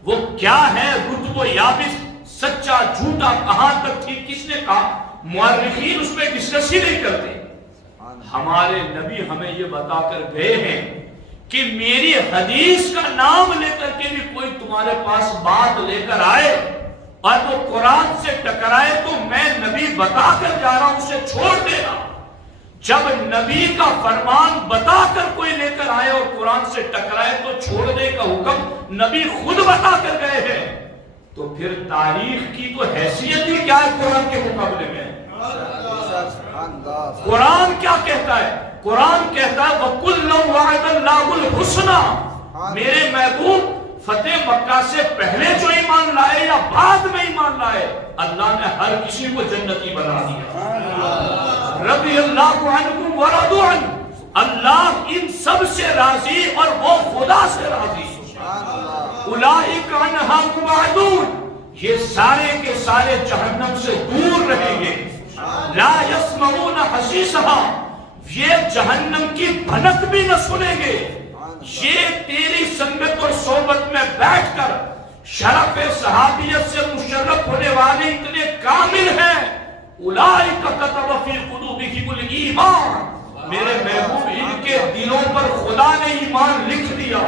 وہ کیا ہے رتب و یابس سچا جھوٹا کہاں تک تھی کس نے کہا، مورخین اس پہ ڈسکس ہی نہیں کرتے۔ ہمارے نبی ہمیں یہ بتا کر گئے ہیں کہ میری حدیث کا نام لے کر کے بھی کوئی تمہارے پاس بات لے کر آئے اور وہ قرآن سے ٹکرائے تو میں نبی بتا کر جا رہا ہوں اسے چھوڑ دینا۔ جب نبی کا فرمان بتا کر کوئی لے کر آئے اور قرآن سے ٹکرائے تو چھوڑنے کا حکم نبی خود بتا کر گئے ہیں، تو پھر تاریخ کی تو حیثیت ہی کیا ہے قرآن کے مقابلے میں؟ قرآن کیا کہتا ہے؟ قرآن کہتا ہے وَكُلًّا وَعَدَ اللَّهُ الْحُسْنَى، میرے محبوب فتح مکہ سے پہلے جو ایمان لائے یا بعد میں ایمان لائے اللہ نے ہر کسی کو جنتی بنا دیا۔ رضی اللہ عنکم ورضوا عنہ، اللہ ان سب سے راضی اور وہ خدا سے راضی۔ اولئک عنہا مبعدون، یہ سارے کے سارے جہنم سے دور رہیں گے۔ لا یسمعون حسیسہا، یہ جہنم کی بھنک بھی نہ سنیں گے۔ یہ تیری سنگت اور صحبت میں بیٹھ کر شرف صحابیت سے مشرف ہونے والے اتنے کامل ہیں۔ اولئک کتب فی قلوبہم الایمان، میرے محبوب ان کے دلوں پر خدا نے ایمان لکھ دیا۔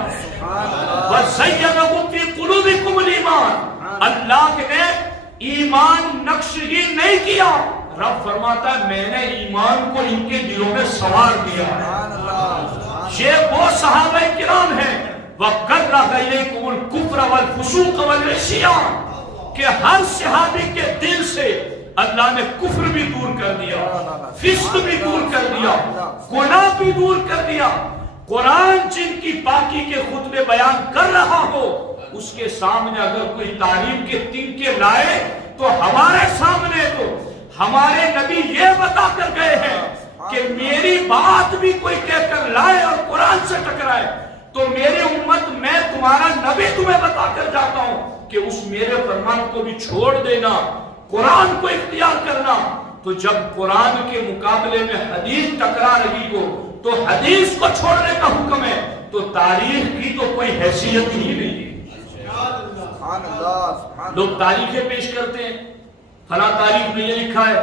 وزینہ فی قلوبکم الایمان، اللہ نے ایمان نقش ہی نہیں کیا، رب فرماتا ہے میں نے ایمان کو ان کے دلوں میں سوار دیا۔ یہ وہ صحابہ کرام ہیں وَقَرَّهَ إِلَيْكُمُ الْكُفْرَ وَالْفُسُوقَ وَالْعِصْيَانَ، کہ ہر صحابی کے دل سے اللہ نے کفر بھی دور کر دیا، فسق بھی دور کر دیا، گناہ بھی دور کر دیا۔ قرآن جن کی پاکی کے خطبے بیان کر رہا ہو اس کے سامنے اگر کوئی تعریف کے تنکے لائے تو ہمارے سامنے تو ہمارے نبی یہ بتا کر گئے ہیں کہ میری بات بھی کوئی کہہ کر لائے اور قرآن سے ٹکرائے تو میری امت میں تمہارا نبی تمہیں بتا کر جاتا ہوں کہ اس میرے فرمان کو بھی چھوڑ دینا، قرآن کو اختیار کرنا، تو جب قرآن کے مقابلے میں حدیث ٹکرا رہی ہو تو حدیث کو چھوڑنے کا حکم ہے، تو تاریخ کی تو کوئی حیثیت ہی نہیں ہے۔ لوگ تاریخیں پیش کرتے ہیں، فلاں تاریخ میں یہ لکھا ہے،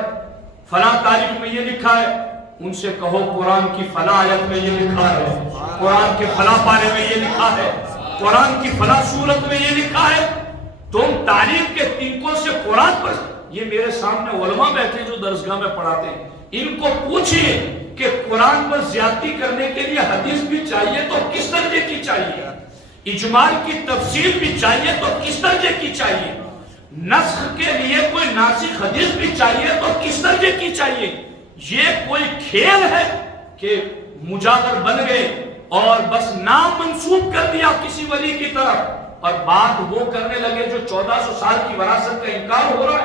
فلاں تاریخ میں یہ لکھا ہے، ان سے کہو قرآن کی فلاں آیت میں یہ لکھا ہے، قرآن کے فلاں پارے میں یہ لکھا ہے، قرآن کی فلاں سورت میں یہ لکھا ہے۔ تم تاریخ کے تنکوں سے قرآن پر، یہ میرے سامنے علماء بیٹھے جو درسگاہ میں پڑھاتے ہیں، ان کو پوچھئے کہ قرآن پر زیادتی کرنے کے لیے حدیث بھی چاہیے تو کس درجے کی چاہیے، اجمال کی تفسیر بھی چاہیے تو کس درجے کی چاہیے، نسخ کے لیے کوئی ناسخ حدیث بھی چاہیے تو کس درجے کی چاہیے۔ یہ کوئی کھیل ہے کہ مجاور بن گئے اور بس نام منسوب کر دیا کسی ولی کی طرف اور بات وہ کرنے لگے جو 1400 سال کی وراثت کا انکار ہو رہا ہے؟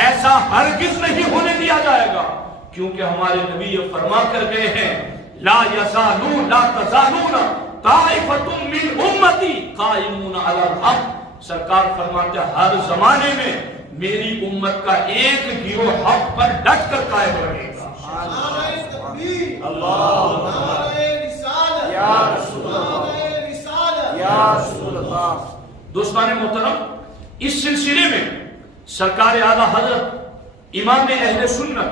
ایسا ہرگز نہیں ہونے دیا جائے گا، کیونکہ ہمارے نبی یہ فرما کر گئے ہیں، لا یزالون لا تزالون طائفۃ من امتی قائمون علی الحق۔ سرکار فرماتے ہیں ہر زمانے میں میری امت کا ایک گروہ حق پر ڈٹ کر قائم رہے گا۔ دوستان محترم، اس سلسلے میں سرکار اعلیٰ حضرت امام اہل سنت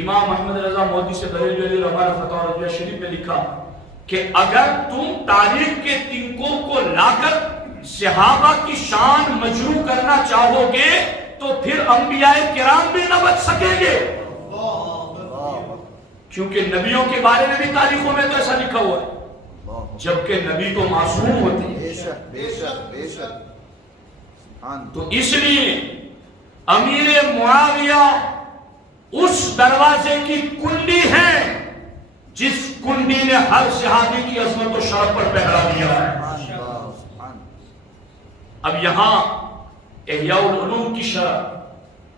امام احمد رضا مودی سے بریلوی علیہ رحمہ فتح رضویہ شریف میں لکھا کہ اگر تم تاریخ کے تنکوں کو لا کر صحابہ کی شان مجروح کرنا چاہو گے تو پھر انبیاء کرام بھی نہ بچ سکیں گے، کیونکہ نبیوں کے بارے میں بھی تاریخوں میں تو ایسا لکھا ہوا ہے، جبکہ نبی تو معصوم ہوتے ہیں۔ تو اس لیے امیر معاویہ اس دروازے کی کنڈی ہے جس کنڈی نے ہر صحابی کی عظمت و شرف پر پہرا دیا ہے۔ اب یہاں احیاء العلوم کی شرح،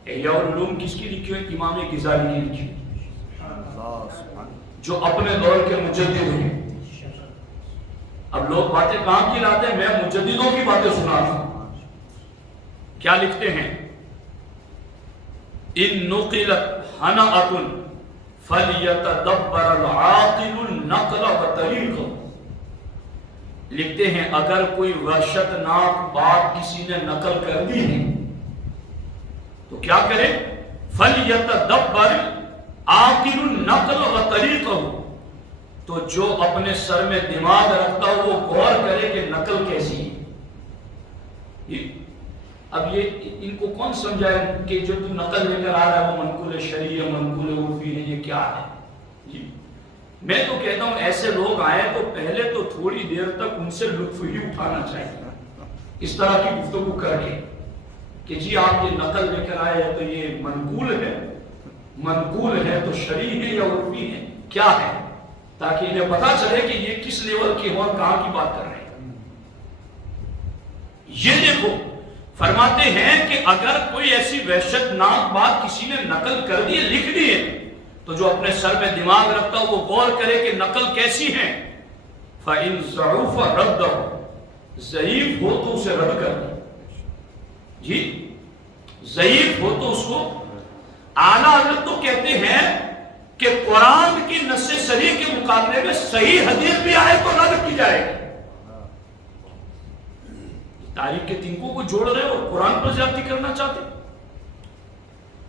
احیاء العلوم کس کی لکھی ہوئی؟ امام غزالی کی لکھی ہوئی، جو اپنے دور کے مجدد ہوئے۔ اب لوگ باتیں کہاں کی لاتے ہیں؟ میں مجددوں کی باتیں سنا رہا ہوں۔ کیا لکھتے ہیں؟ ان نقلت حناۃ فلیتدبر العاقل النقل وطریق۔ لکھتے ہیں اگر کوئی وحشت ناک بات کسی نے نقل کر دی ہے تو کیا کرے؟ فلیتدبر عاقل النقل وطریقہ، تو جو اپنے سر میں دماغ رکھتا ہو وہ غور کرے کہ نقل کیسی ہے۔ اب یہ ان کو کون سمجھائے کہ جو تو نقل لے کر آ رہا ہے وہ منقول شرعی ہے، منقول عرفی ہے، یہ کیا ہے؟ جی میں تو کہتا ہوں ایسے لوگ آئے تو پہلے تو تھوڑی دیر تک ان سے لطف ہی اٹھانا چاہیے، اس طرح کی گفتگو کر کے کہ جی آپ یہ نقل لے کر آئے ہیں تو یہ منقول ہے تو شرعی ہے یا عرفی ہے، کیا ہے، تاکہ انہیں پتا چلے کہ یہ کس لیول کی اور کہاں کی بات کر رہے ہیں۔ یہ دیکھو فرماتے ہیں کہ اگر کوئی ایسی وحشت ناک بات کسی نے نقل کر دی، لکھ دی ہے، تو جو اپنے سر میں دماغ رکھتا وہ غور کرے کہ نقل کیسی ہے۔ فَإِن ضَعُفَ رَدَّهُ، ضعیف ہو تو اسے رد کر دیں، جی ضعیف ہو تو اس کو۔ اعلیٰ حضرت تو کہتے ہیں کہ قرآن کی نص صریح کے مقابلے میں صحیح حدیث بھی آئے تو رد کی جائے گی۔ تاریخ کے تنکوں کو جوڑ رہے اور قرآن پر زیادتی کرنا چاہتے۔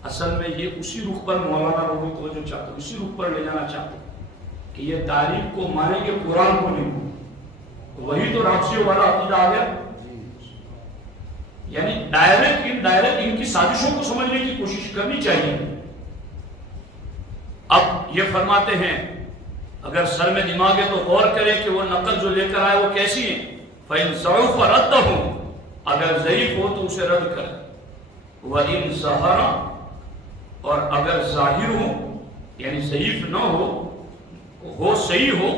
اصل میں یہ اسی رخ پر مولانا روحی توجہ چاہتے، اسی رخ پر لے جانا چاہتے کہ یہ تاریخ کو مانیں گے، قرآن کو نہیں۔ وہی تو راپسی والا عقیدہ آ گیا، یعنی ڈائریکٹ انڈائریکٹ ان کی سازشوں کو سمجھنے کی کوشش کرنی چاہیے۔ اب یہ فرماتے ہیں اگر سر میں دماغ ہے تو غور کرے کہ وہ نقل جو لے کر آئے وہ کیسی ہے۔ فَإِن ضَعُفَ رَدَّهُ، اگر ضعیف ہو تو اسے رد کر۔ وَإِن ظَهَرَ، اور اگر ظاہر ہو یعنی ضعیف نہ ہو صحیح ہو۔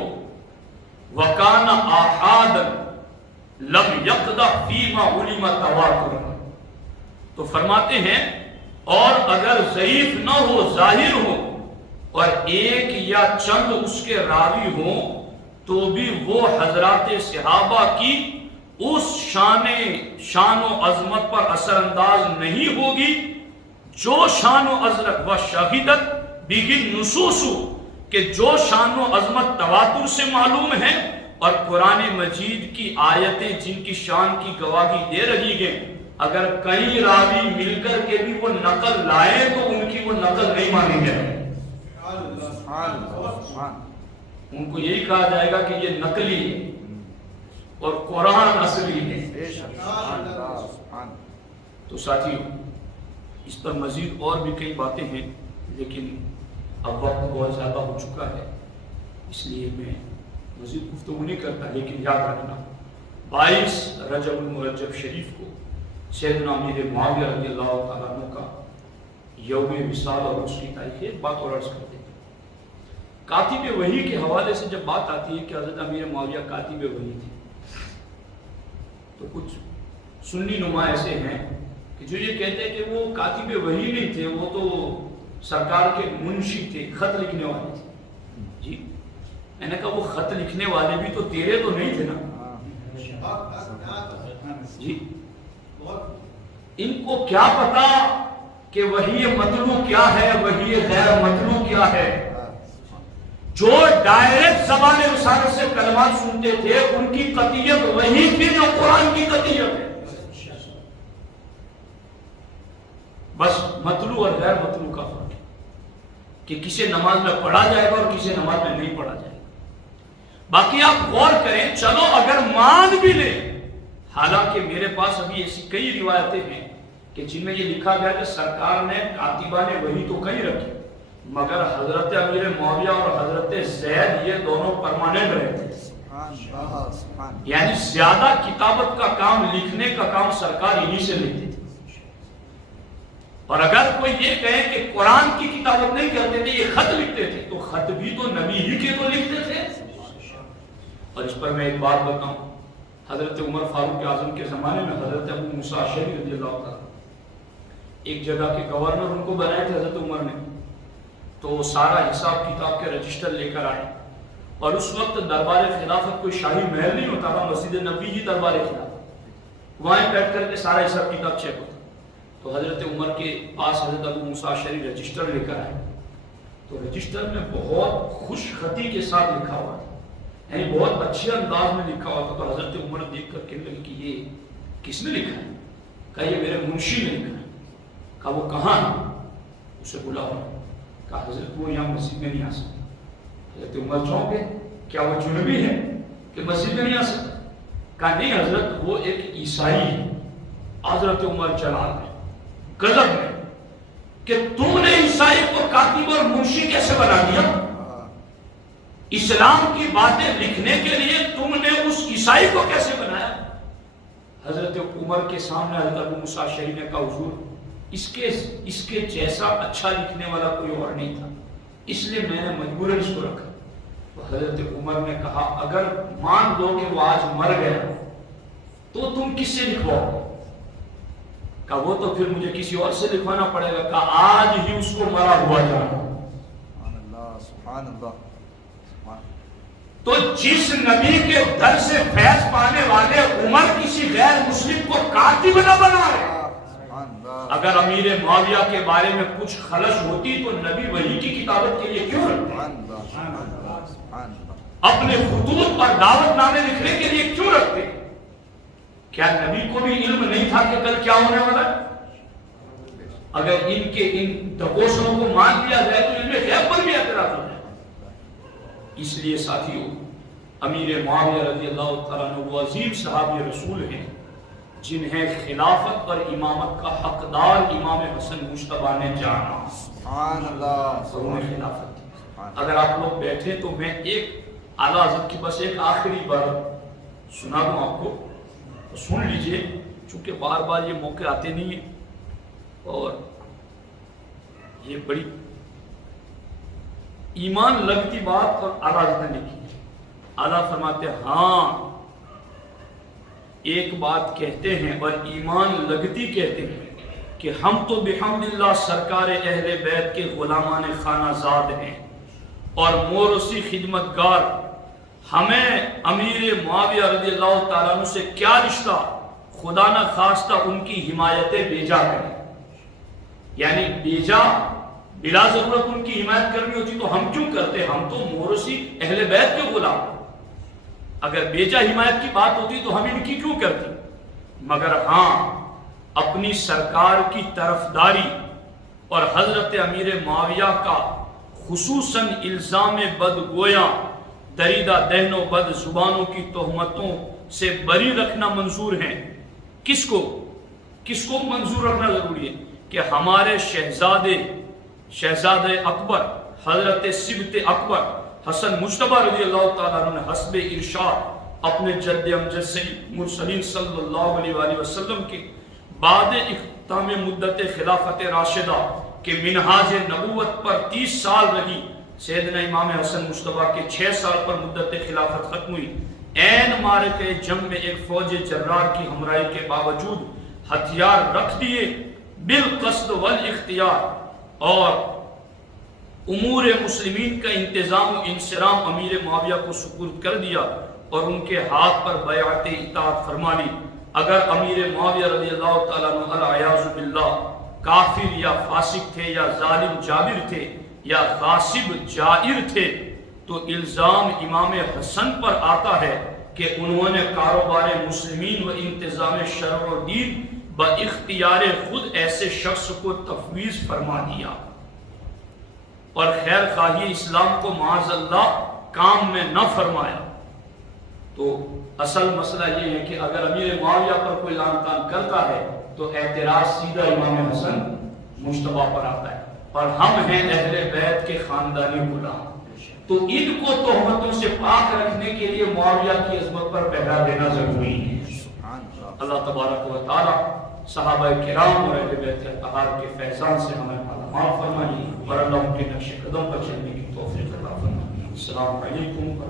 وَكَانَ آحَادًا لَمْ يَقْدَحْ فِيمَا عُلِمَ تَوَاتُرًا، تو فرماتے ہیں اور اگر ضعیف نہ ہو، ظاہر ہو، اور ایک یا چند اس کے راوی ہوں تو بھی وہ حضرات صحابہ کی اس شان و عظمت پر اثر انداز نہیں ہوگی جو شان و عظمت و شہیدت بیگی نصوص کہ جو شان و عظمت تواتر سے معلوم ہے اور قرآن مجید کی آیتیں جن کی شان کی گواہی دے رہی ہیں، اگر کئی راوی مل کر کے بھی وہ نقل لائے تو ان کی وہ نقل نہیں مانی جائے، ان کو یہی کہا جائے گا کہ یہ نقلی ہے اور قرآن اصلی ہے۔ تو ساتھیو، اس پر مزید اور بھی کئی باتیں ہیں، لیکن اب وقت بہت زیادہ ہو چکا ہے، اس لیے میں مزید گفتگو نہیں کرتا، لیکن یاد رکھنا 22 رجب المرجب شریف کو سیدنا امیر معاویہ رضی اللہ تعالیٰ عنہ کا یوم وصال اور اس کی تاریخ ایک بات اور عرض کرتے ہیں۔ کاتب وحی کے حوالے سے جب بات آتی ہے کہ حضرت امیر معاویہ کاتب وحی تھے، تو کچھ سنی نما ایسے ہیں کہ جو یہ کہتے ہیں کہ وہ کاتب وحی نہیں تھے، وہ تو سرکار کے منشی تھے، خط لکھنے والے تھے۔ جی میں نے کہا وہ خط لکھنے والے بھی تو تیرے تو نہیں تھے نا؟ جی ان کو کیا پتا کہ وحی مطلوع کیا ہے، وحی غیر مطلوع کیا ہے؟ جو ڈائریکٹ زبان رسالت سے کلمات سنتے تھے ان کی قطعیت وہی تھی جو قرآن کی قطعیت ہے۔ بس مطلوع اور غیر مطلوع کا فرق ہے کہ کسی نماز میں پڑھا جائے گا اور کسی نماز میں نہیں پڑھا جائے گا۔ باقی آپ غور کریں، چلو اگر مان بھی لیں، حالانکہ میرے پاس ابھی ایسی کئی روایتیں ہیں کہ جن میں یہ لکھا گیا کہ سرکار نے کاتبہ نے وہی تو کہیں رکھی، مگر حضرت امیر معاویہ اور حضرت زید یہ دونوں پرماننٹ رہتے تھے، یعنی زیادہ کتابت کا کام، لکھنے کا کام سرکار انہی سے لیتے تھے۔ اور اگر کوئی یہ کہے کہ قرآن کی کتابت نہیں کرتے تھے، یہ خط لکھتے تھے، تو خط بھی تو نبی ہی کے تو لکھتے تھے۔ اور اس پر میں ایک بات بتاؤں، حضرت عمر فاروق اعظم کے زمانے میں حضرت ابو موسیٰ اشعری رضی اللہ تعالیٰ ایک جگہ کے گورنر ان کو بنائے تھے حضرت عمر نے، تو سارا حساب کتاب کے رجسٹر لے کر آئے، اور اس وقت دربار خلافت کوئی شاہی محل نہیں ہوتا تھا، مسجد نبوی ہی دربار خلافت، وہاں بیٹھ کر کے سارا حساب کتاب چیک ہوتا۔ تو حضرت عمر کے پاس حضرت ابو موسیٰ اشعری رجسٹر لے کر آئے، تو رجسٹر میں بہت خوش خطی کے ساتھ لکھا ہوا تھا، یعنی بہت اچھے انداز میں لکھا ہوا تھا۔ تو حضرت عمر دیکھ کر کہنے لگے کہ یہ کس نے لکھا ہے؟ کہا یہ میرے منشی نے لکھا ہے۔ کہا وہ کہاں ہے؟ اسے بلاؤ۔ کہا حضرت وہ یہاں مسجد میں نہیں آ سکتا۔ حضرت عمر چونکے، کیا وہ جنبی ہے کہ مسجد میں نہیں آ سکتا؟ کہا نہیں حضرت وہ ایک عیسائی ہے۔ حضرت عمر چلا گئے غضب میں کہ تم نے عیسائی کو کاتب اور منشی کیسے بنا دیا؟ اسلام کی باتیں لکھنے کے لیے تم نے اس عیسائی کو کیسے بنایا؟ حضرت عمر کے سامنے حضرت ابو موسیٰ اشعری نے کہا حضور اس کے جیسا اچھا لکھنے والا کوئی اور نہیں تھا، اس لیے میں نے مجبوراً اس کو رکھا۔ تو حضرت عمر نے کہا اگر مان لو کہ وہ آج مر گیا تو تم کس سے لکھواؤ گے؟ کہا وہ تو پھر مجھے کسی اور سے لکھوانا پڑے گا۔ کہا آج ہی اس کو مرا ہوا جانا۔ سبحان اللہ۔ تو جس نبی کے در سے فیض پانے والے عمر کسی غیر مسلم کو کاتب نہ بنائے، اگر امیر معاویہ کے بارے میں کچھ خلش ہوتی تو نبی وحی کی کتابت کے لیے کیوں رکھتے؟ اپنے خطوط پر دعوت نامے لکھنے کے لیے کیوں رکھتے؟ کیا نبی کو بھی علم نہیں تھا کہ کل کیا ہونے والا ہے؟ اگر ان کے ان دبوسوں کو مان لیا جائے تو علم غیب پر بھی اعتراض ہو جائے۔ اس لیے ساتھیوں، امیر معاویہ رضی اللہ تعالیٰ عنہ وہ عظیم صحابی رسول ہیں جنہیں خلافت اور امامت کا حقدار امام حسن مجتبیٰ نے جانا، سبحان اللہ، اور انہیں خلافت دی۔ اگر آپ لوگ بیٹھے تو میں ایک اعلیٰ حضرت کی بس ایک آخری بار سنا دوں آپ کو، تو سن لیجئے، چونکہ بار بار یہ موقع آتے نہیں ہیں اور یہ بڑی ایمان لگتی بات اور اعلیٰ حضرت نے کی۔ اعلیٰ فرماتے ہیں ہاں ایک بات کہتے ہیں اور ایمان لگتی کہتے ہیں کہ ہم تو بحمد اللہ سرکار اہل بیت کے غلامان خانہ زاد ہیں اور مورثی خدمتگار، ہمیں امیر معاویہ رضی اللہ تعالیٰ عنہ سے کیا رشتہ، خدا نہ خواستہ ان کی حمایت بیجا کریں۔ یعنی بیجا بلا ضرورت ان کی حمایت کرنی ہوتی تو ہم کیوں کرتے؟ ہم تو مورثی اہل بیت کے غلام. اگر بیجا حمایت کی بات ہوتی تو ہم ان کی کیوں کرتے؟ مگر ہاں اپنی سرکار کی طرفداری اور حضرت امیر معاویہ کا خصوصاً الزام بدگویاں دریدہ دہن و بد زبانوں کی تہمتوں سے بری رکھنا منظور ہیں. کس کو منظور رکھنا ضروری ہے؟ کہ ہمارے شہزادے اکبر حضرت سبط اکبر حسن مجتبی رضی اللہ تعالیٰ عنہ نے حسب ارشاد اپنے جد امجد سید مرسلین صلی اللہ علیہ وآلہ وسلم کے بعد اختتام مدت خلافت راشدہ کے منہاج نبوت پر 30 سال رہی سیدنا امام حسن مجتبی کے 6 سال پر مدت خلافت ختم ہوئی. عین معرکہ جنگ میں ایک فوج جرار کی ہمراہی کے باوجود ہتھیار رکھ دیے بالقصد والاختیار اور امور مسلمین کا انتظام و انصرام امیر معاویہ کو سپرد کر دیا اور ان کے ہاتھ پر بیعت اطاعت فرما لی. اگر امیر معاویہ رضی اللہ تعالیٰ عنہ العیاذ باللہ کافر یا فاسق تھے یا ظالم جابر تھے یا غاصب جائر تھے تو الزام امام حسن پر آتا ہے کہ انہوں نے کاروبار مسلمین و انتظام شرع و دین با اختیار خود ایسے شخص کو تفویض فرما دیا اور خیر خواہی اسلام کو معاذ اللہ کام میں نہ فرمایا. تو اصل مسئلہ یہ ہے کہ اگر امیر معاویہ پر کوئی لعن طعن کرتا ہے تو اعتراض سیدھا امام حسن مجتبی پر آتا ہے. اور ہم ہیں اہل بیت کے خاندانی غلام، تو ان کو تہمتوں سے پاک رکھنے کے لیے معاویہ کی عظمت پر پہرا دینا ضروری ہے. اللہ تبارک و تعالی صحابہ کرام اور اہل بیت اطہار کے فیضان سے ہمیں معاف فرمائے اور اللہ ان کے نقش قدم پر چلنے کی توفیق عطا فرمائے. السلام علیکم.